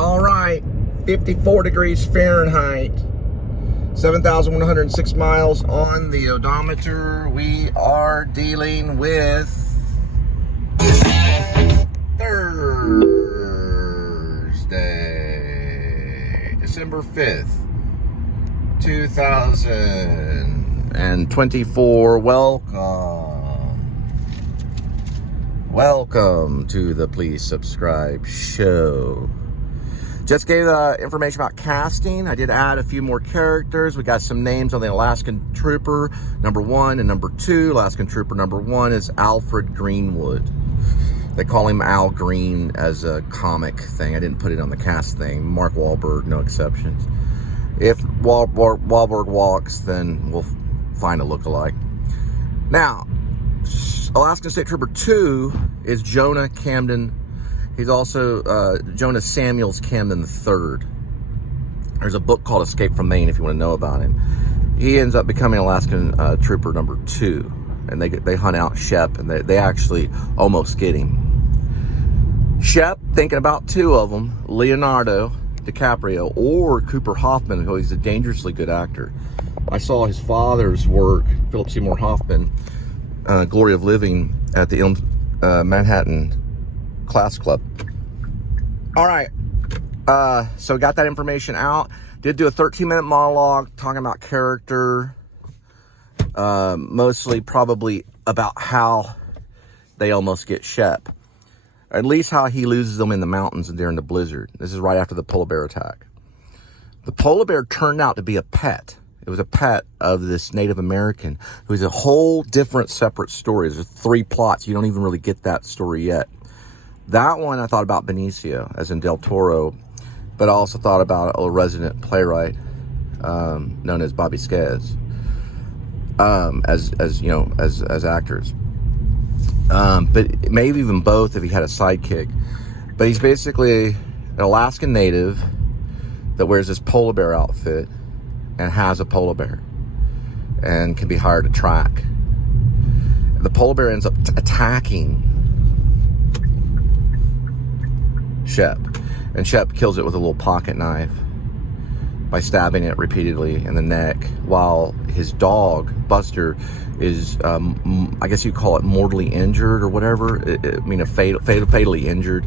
All right, 54 degrees Fahrenheit, 7,106 miles on the odometer. We are dealing with Thursday, December 5th, 2024. Welcome to the Please Subscribe show. Just gave information about casting. I did add a few more characters. We got some names on the Alaskan Trooper #1 and #2. Alaskan Trooper #1 is Alfred Greenwood. They call him Al Green as a comic thing. I didn't put it on the cast thing. Mark Wahlberg, no exceptions. If Wahlberg walks, then we'll find a lookalike. Now, Alaskan State Trooper 2 is Jonah Camden. He's also Jonah Samuels Camden III. There's a book called Escape from Maine if you want to know about him. He ends up becoming Alaskan Trooper #2, and they hunt out Shep, and they actually almost get him. Shep, thinking about two of them, Leonardo DiCaprio or Cooper Hoffman, who he's a dangerously good actor. I saw his father's work, Philip Seymour Hoffman, Glory of Living, at the Manhattan Class Club. All right, so got that information out. Did do a 13-minute monologue talking about character, mostly probably about how they almost get Shep, or at least how he loses them in the mountains during the blizzard. This is right after the polar bear attack. The polar bear turned out to be a pet. It was a pet of this Native American who's a whole different separate story. There's 3 plots. You don't even really get that story yet. That one I thought about Benicio, as in Del Toro, but I also thought about a resident playwright known as Bobby Skez, as actors. But maybe even both if he had a sidekick. But he's basically an Alaskan native that wears this polar bear outfit and has a polar bear and can be hired to track. The polar bear ends up attacking Shep, and Shep kills it with a little pocket knife by stabbing it repeatedly in the neck, while his dog Buster is I guess you call it mortally injured or whatever. Fatally injured,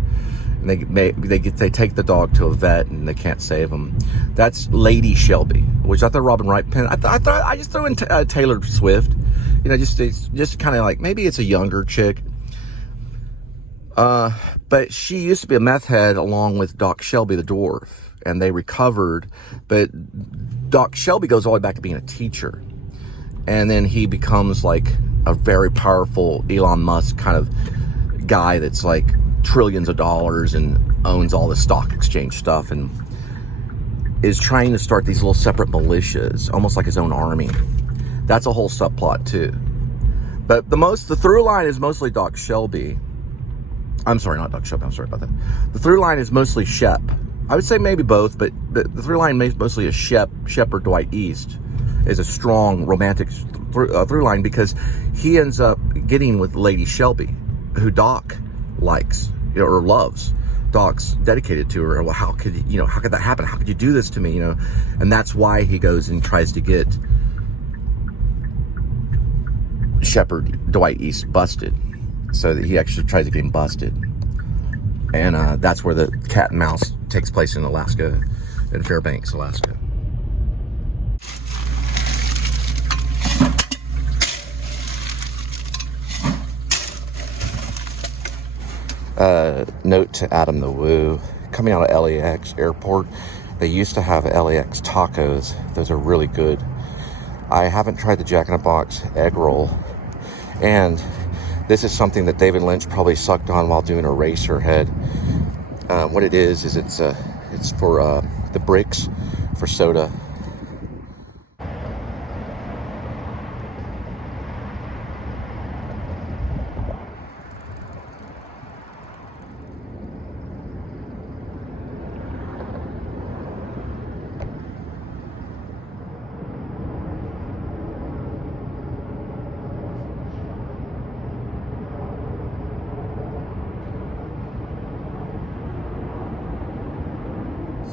and they take the dog to a vet and they can't save him. That's Lady Shelby, which I thought Robin Wright penned. I just threw in Taylor Swift, just kind of like maybe it's a younger chick. But she used to be a meth head along with Doc Shelby the dwarf, and they recovered. But Doc Shelby goes all the way back to being a teacher, and then he becomes like a very powerful Elon Musk kind of guy that's like trillions of dollars and owns all the stock exchange stuff, and is trying to start these little separate militias, almost like his own army. That's a whole subplot too. But the through line is mostly Doc Shelby. I'm sorry, not Doc Shelby. I'm sorry about that. The through line is mostly Shep. I would say maybe both, but the through line mostly is Shep or Dwight East is a strong romantic through line, because he ends up getting with Lady Shelby, who Doc likes or loves. Doc's dedicated to her. Well, how could that happen? How could you do this to me? And that's why he goes and tries to get Shepherd Dwight East busted. So that he actually tries to get him busted. And that's where the cat and mouse takes place in Alaska, in Fairbanks, Alaska. Note to Adam the Woo. Coming out of LAX airport, they used to have LAX tacos. Those are really good. I haven't tried the Jack in the Box egg roll. And this is something that David Lynch probably sucked on while doing Eraserhead. What it is it's for the bricks for soda.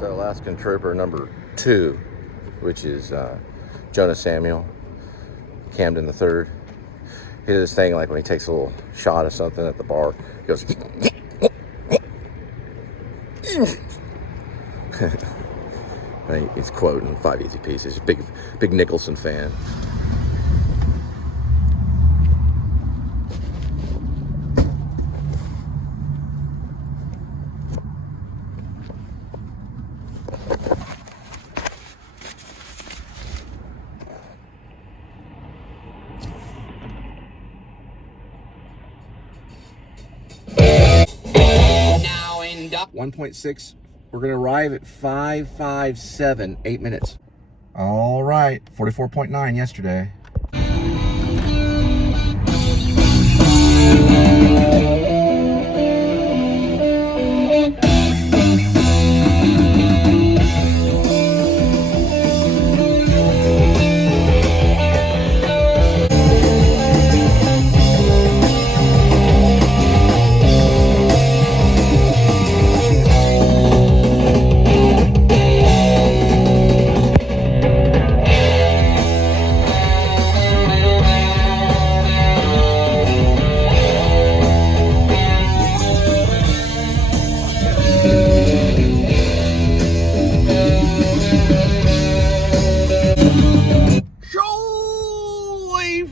So Alaskan Trooper number 2, which is Jonah Samuel, Camden the Third. He did this thing like when he takes a little shot of something at the bar, he goes. He's quoting 5 Easy Pieces. He's a big Nicholson fan. Now in 1.6. We're going to arrive at 5:57, 8 minutes. All right, 44.9 yesterday.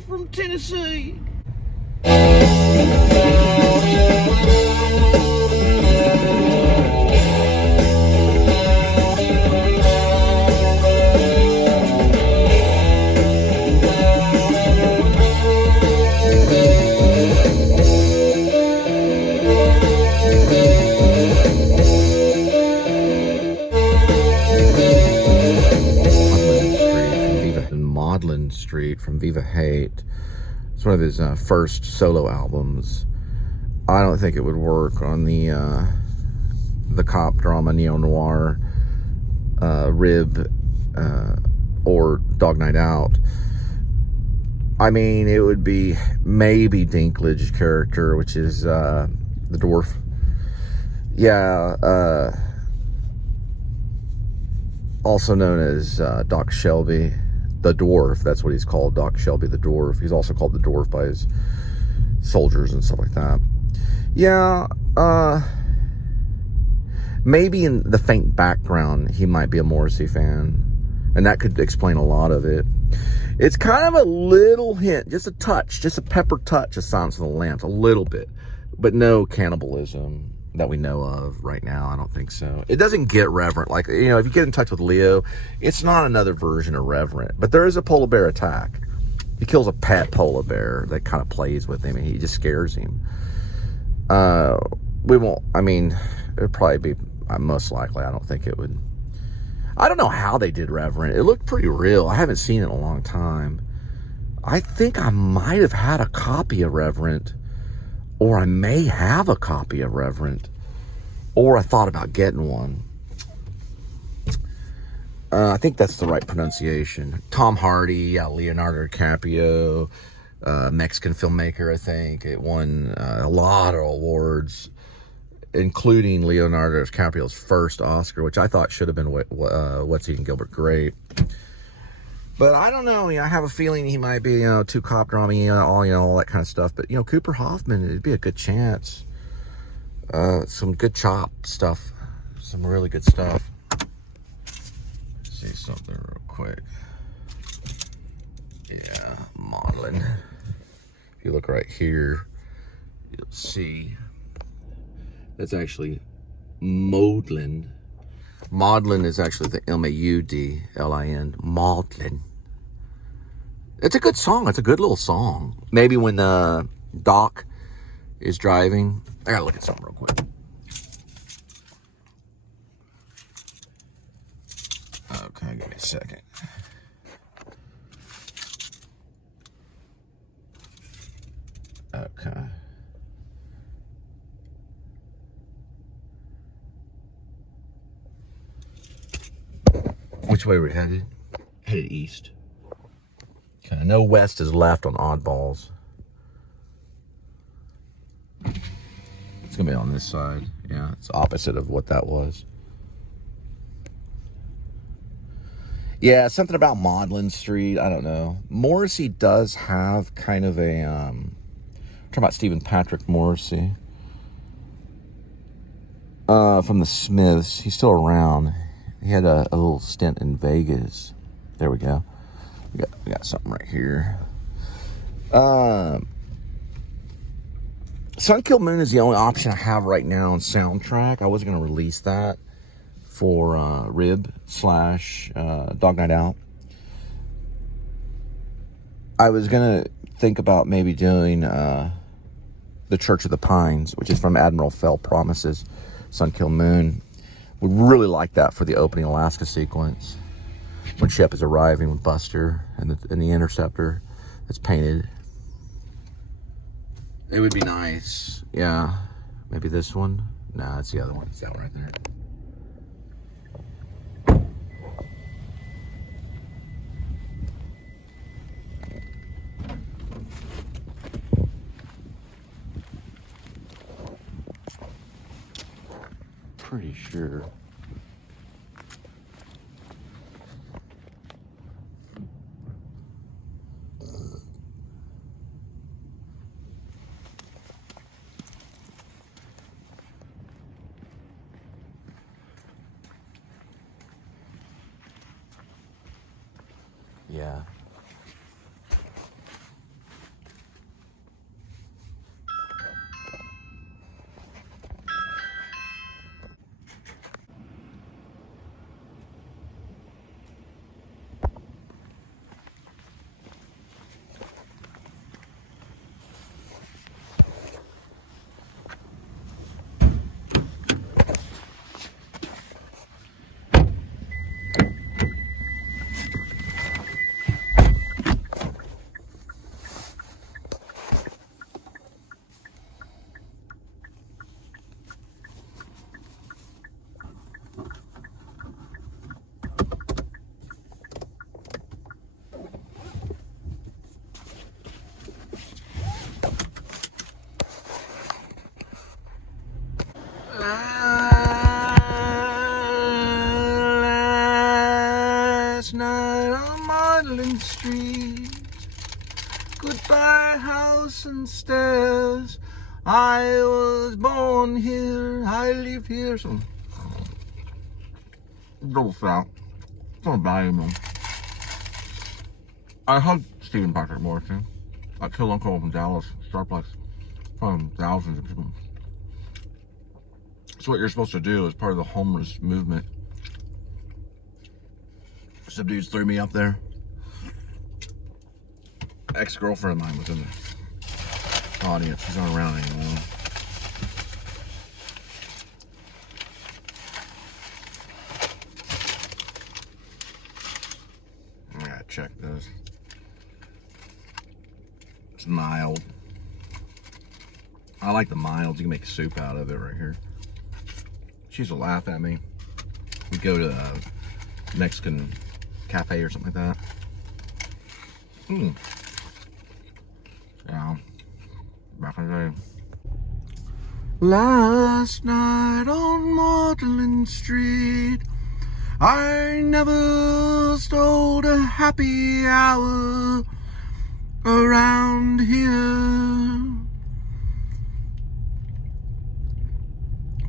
From Tennessee. Maudlin Street from Viva Hate. It's one of his first solo albums. I don't think it would work on the cop drama neo-noir Rib or Dog Night Out. I mean, it would be maybe Dinklage's character, which is the dwarf. Yeah, also known as Doc Shelby. The dwarf, that's what he's called, Doc Shelby the dwarf. He's also called the dwarf by his soldiers and stuff like that. Yeah, maybe in the faint background, he might be a Morrissey fan. And that could explain a lot of it. It's kind of a little hint, just a touch, just a pepper touch of Silence of the Lambs, a little bit. But no cannibalism that we know of right now. I don't think so. It doesn't get Reverent. Like, you know, if you get in touch with Leo, it's not another version of Reverent. But there is a polar bear attack. He kills a pet polar bear that kind of plays with him, and he just scares him. We won't, I mean, it would probably be, most likely, I don't think it would. I don't know how they did Reverent. It looked pretty real. I haven't seen it in a long time. I think I might have had a copy of Reverent, or I may have a copy of Reverent, or I thought about getting one. I think that's the right pronunciation. Tom Hardy, Leonardo DiCaprio, Mexican filmmaker, I think. It won a lot of awards, including Leonardo DiCaprio's first Oscar, which I thought should have been What's Eating Gilbert Grape. But I don't know. I have a feeling he might be, too cop drama, all that kind of stuff. But Cooper Hoffman, it'd be a good chance. Some good chop stuff, some really good stuff. Let's see something real quick. Yeah, Maudlin. If you look right here, you'll see that's actually Maudlin. Maudlin is actually the Maudlin. Maudlin. It's a good song. It's a good little song. Maybe when Doc is driving. I gotta look at something real quick. Okay, give me a second. Okay. Which way are we headed? Headed east. Okay, I know west is left on Oddballs. It's gonna be on this side. Yeah, it's opposite of what that was. Yeah, something about Maudlin Street. I don't know. Morrissey does have kind of a... talking about Stephen Patrick Morrissey. From the Smiths. He's still around. He had a little stint in Vegas. There we go. We got something right here. Sun Killed Moon is the only option I have right now on soundtrack. I was going to release that for Rib/Dog Night Out. I was going to think about maybe doing The Church of the Pines, which is from Admiral Fell Promises, Sun Killed Moon. Would really like that for the opening Alaska sequence when Shep is arriving with Buster and the Interceptor that's painted. It would be nice. Yeah. Maybe this one. Nah, it's the other one. It's that one right there. Pretty sure. Yeah. Last night on Maudlin Street, goodbye house and stairs. I was born here, I live here. Some double stout, some volume. I hugged Stephen Patrick Morrissey. I killed Uncle from Dallas, Starplex, from thousands of people. So what you're supposed to do as part of the homeless movement. Some dudes threw me up there. Ex-girlfriend of mine was in the audience. She's not around anymore. I gotta check this. It's mild. I like the milds. You can make soup out of it right here. She used to laugh at me. We'd go to a Mexican cafe or something like that. Yeah. Back in the day. Last night on Maudlin Street, I never stole a happy hour around here.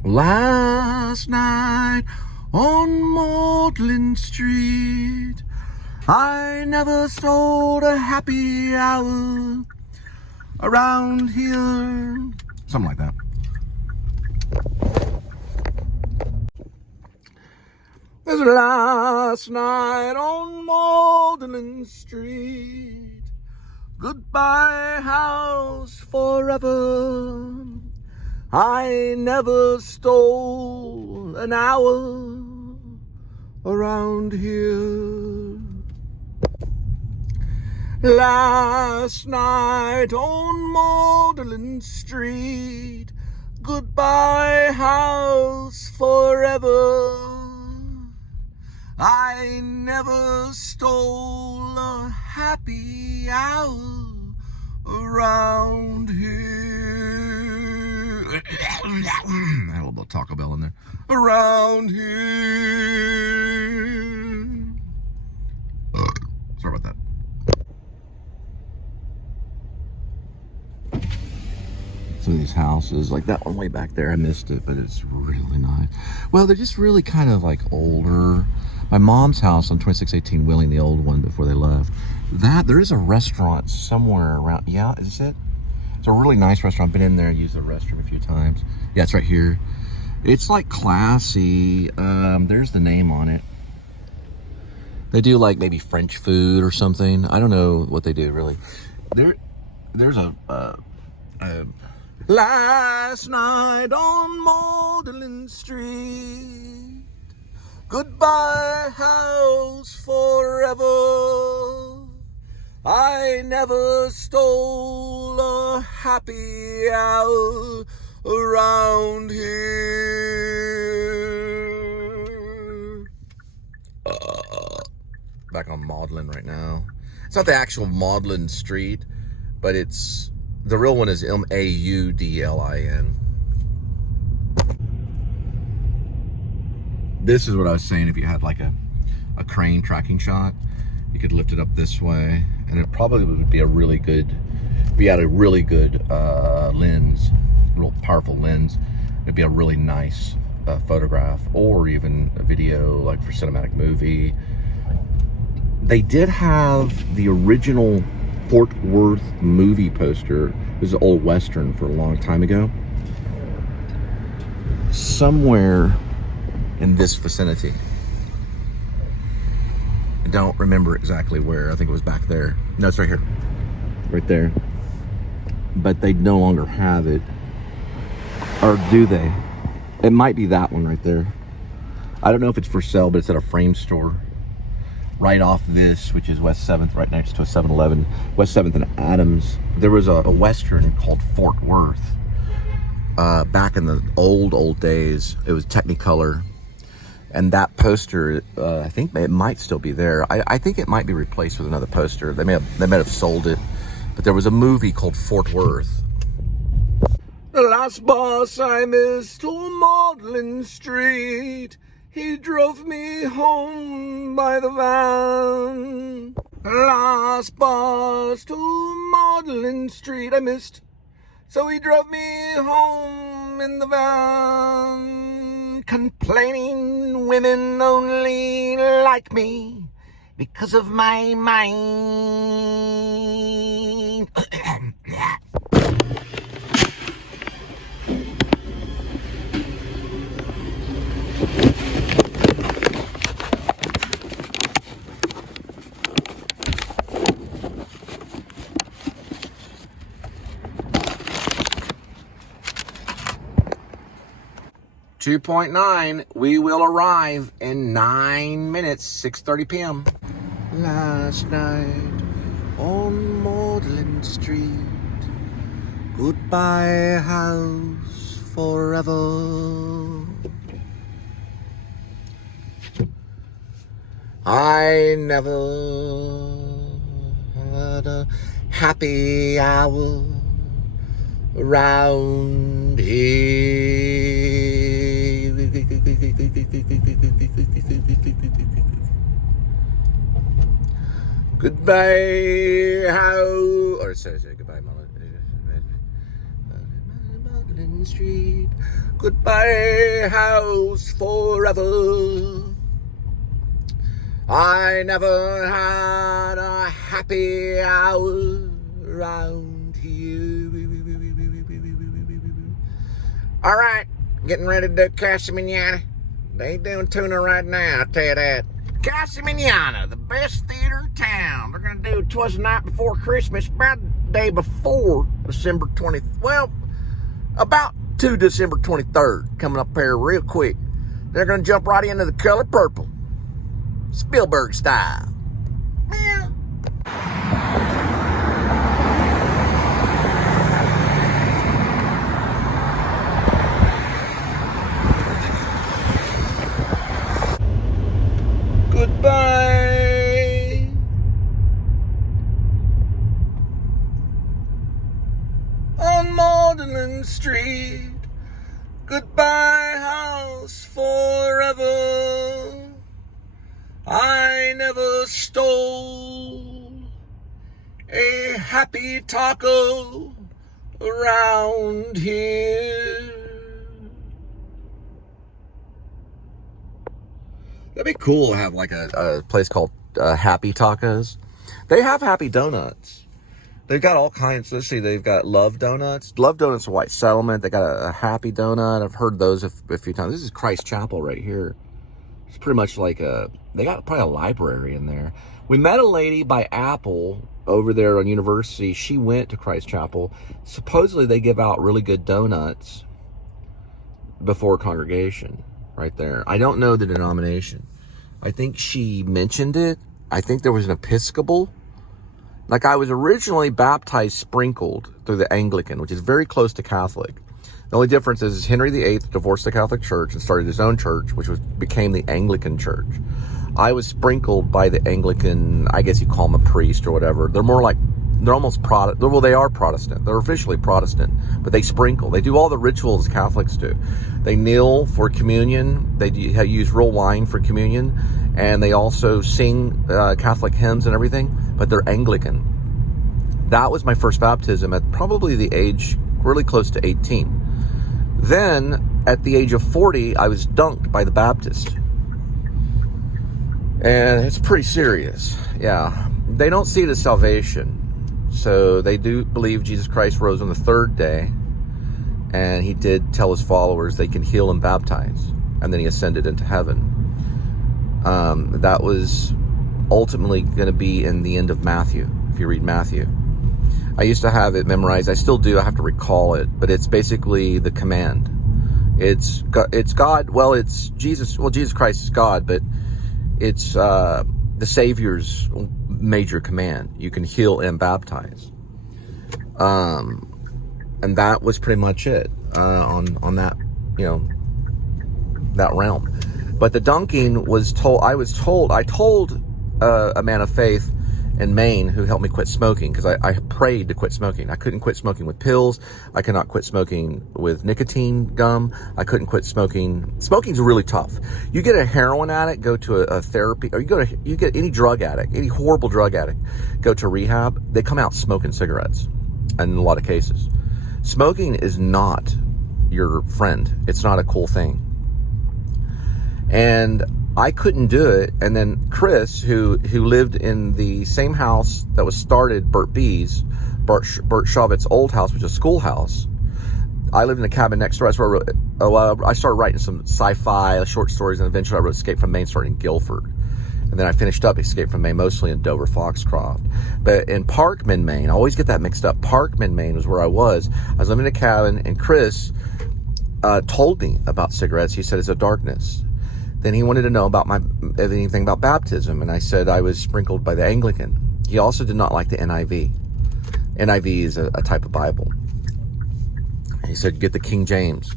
Last night on Maudlin Street, I never stole a happy hour around here. Something like that. There's last night on Maudlin Street, goodbye house forever. I never stole an hour around here. Last night on Maudlin Street, goodbye house forever. I never stole a happy hour around here. I had a little bit of Taco Bell in there. Around here. some of these houses. Like that one way back there, I missed it, but it's really nice. Well, they're just really kind of like older. My mom's house on 2618 Wheeling, the old one before they left. There is a restaurant somewhere around. Yeah, is it? It's a really nice restaurant. I've been in there and used the restroom a few times. Yeah, it's right here. It's like classy. There's the name on it. They do like maybe French food or something. I don't know what they do really. There's a last night on Maudlin Street, goodbye house forever. I never stole a happy hour around here. Back on Maudlin right now. It's not the actual Maudlin Street, but the real one is Maudlin. This is what I was saying. If you had like a crane tracking shot, you could lift it up this way, and it probably would be a really good lens, real powerful lens. It'd be a really nice photograph, or even a video, like for cinematic movie. They did have the original Fort Worth movie poster. It was an old Western for a long time ago. Somewhere in this vicinity. I don't remember exactly where. I think it was back there. No, it's right here. Right there. But they no longer have it. Or do they? It might be that one right there. I don't know if it's for sale, but it's at a frame store. Right off this, which is West 7th, right next to a 7-Eleven. West 7th and Adams. There was a Western called Fort Worth. Back in the old days. It was Technicolor. And that poster, I think it might still be there. I think it might be replaced with another poster. They might have sold it. But there was a movie called Fort Worth. The last bus I missed to Maudlin Street, he drove me home by the van. Last bus to Maudlin Street I missed, so he drove me home in the van. Complaining women only like me because of my mind. 2.9, we will arrive in 9 minutes, 6:30 p.m. Last night on Maudlin Street, goodbye house forever. I never had a happy hour around here. Goodbye, goodbye, Maudlin Street. Goodbye, house forever. I never had a happy hour around here. All right, getting ready to do Cassavetes. They ain't doing tuna right now, I'll tell you that. Cassavetes, the best theater in town. They're gonna do 'Twas the Night Before Christmas, about the day before December 20th. Well, about to December 23rd, coming up here real quick. They're gonna jump right into The Color Purple, Spielberg style. Yeah. Goodbye. On Maudlin Street, goodbye house forever. I never stole a happy taco around here. That'd be cool to have like a place called Happy Tacos. They have Happy Donuts. They've got all kinds. Let's see, they've got Love Donuts. Love Donuts are White Settlement. They got a Happy Donut. I've heard those a few times. This is Christ Chapel right here. It's pretty much like they got probably a library in there. We met a lady by Apple over there on University. She went to Christ Chapel. Supposedly they give out really good donuts before congregation right there. I don't know the denomination. I think she mentioned it. I think there was an Episcopal. Like, I was originally baptized sprinkled through the Anglican, which is very close to Catholic. The only difference is Henry VIII divorced the Catholic Church and started his own church, which became the Anglican Church. I was sprinkled by the Anglican, I guess you call them a priest or whatever. They're almost Protestant. Well, they are Protestant. They're officially Protestant, but they sprinkle. They do all the rituals Catholics do. They kneel for communion. They use real wine for communion, and they also sing Catholic hymns and everything, but they're Anglican. That was my first baptism at probably the age really close to 18. Then, at the age of 40, I was dunked by the Baptist. And it's pretty serious. Yeah. They don't see it as salvation. So they do believe Jesus Christ rose on the third day. And he did tell his followers they can heal and baptize. And then he ascended into heaven. That was ultimately going to be in the end of Matthew, if you read Matthew. I used to have it memorized. I still do. I have to recall it. But it's basically the command. It's God. Well, it's Jesus. Well, Jesus Christ is God, but it's the Savior's major command. You can heal and baptize. And that was pretty much it on that, that realm. But the dunking was told. I told a man of faith in Maine who helped me quit smoking, because I prayed to quit smoking. I couldn't quit smoking with pills. I cannot quit smoking with nicotine gum. I couldn't quit smoking. Smoking's really tough. You get a heroin addict, go to a therapy, or you get any drug addict, any horrible drug addict, go to rehab, they come out smoking cigarettes in a lot of cases. Smoking is not your friend. It's not a cool thing. And I couldn't do it. And then Chris, who lived in the same house that was started, Bert Chauvet's old house, which is a schoolhouse. I lived in a cabin next door. That's where I started writing some sci-fi short stories, and eventually I wrote Escape from Maine, starting in Guilford. And then I finished up Escape from Maine, mostly in Dover, Foxcroft. But in Parkman, Maine, I always get that mixed up. Parkman, Maine was where I was. I was living in a cabin, and Chris told me about cigarettes. He said it's a darkness. Then he wanted to know about anything about baptism, and I said I was sprinkled by the Anglican. He also did not like the NIV. NIV is a type of Bible. He said, get the King James.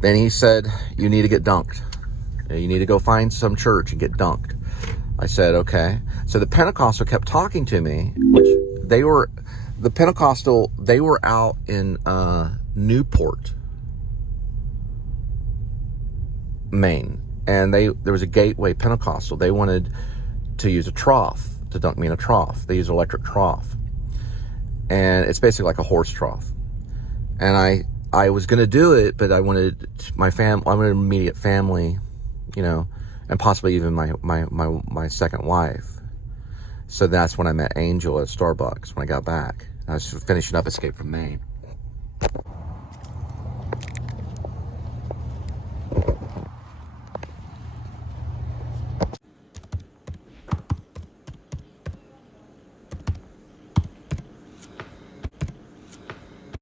Then he said, you need to get dunked. You need to go find some church and get dunked. I said, okay. So the Pentecostal kept talking to me, which they were out in Newport, Maine. And there was a Gateway Pentecostal. They wanted to use a trough, to dunk me in a trough. They use an electric trough. And it's basically like a horse trough. And I was going to do it, but I wanted my immediate family, and possibly even my second wife. So that's when I met Angel at Starbucks when I got back. I was finishing up Escape from Maine.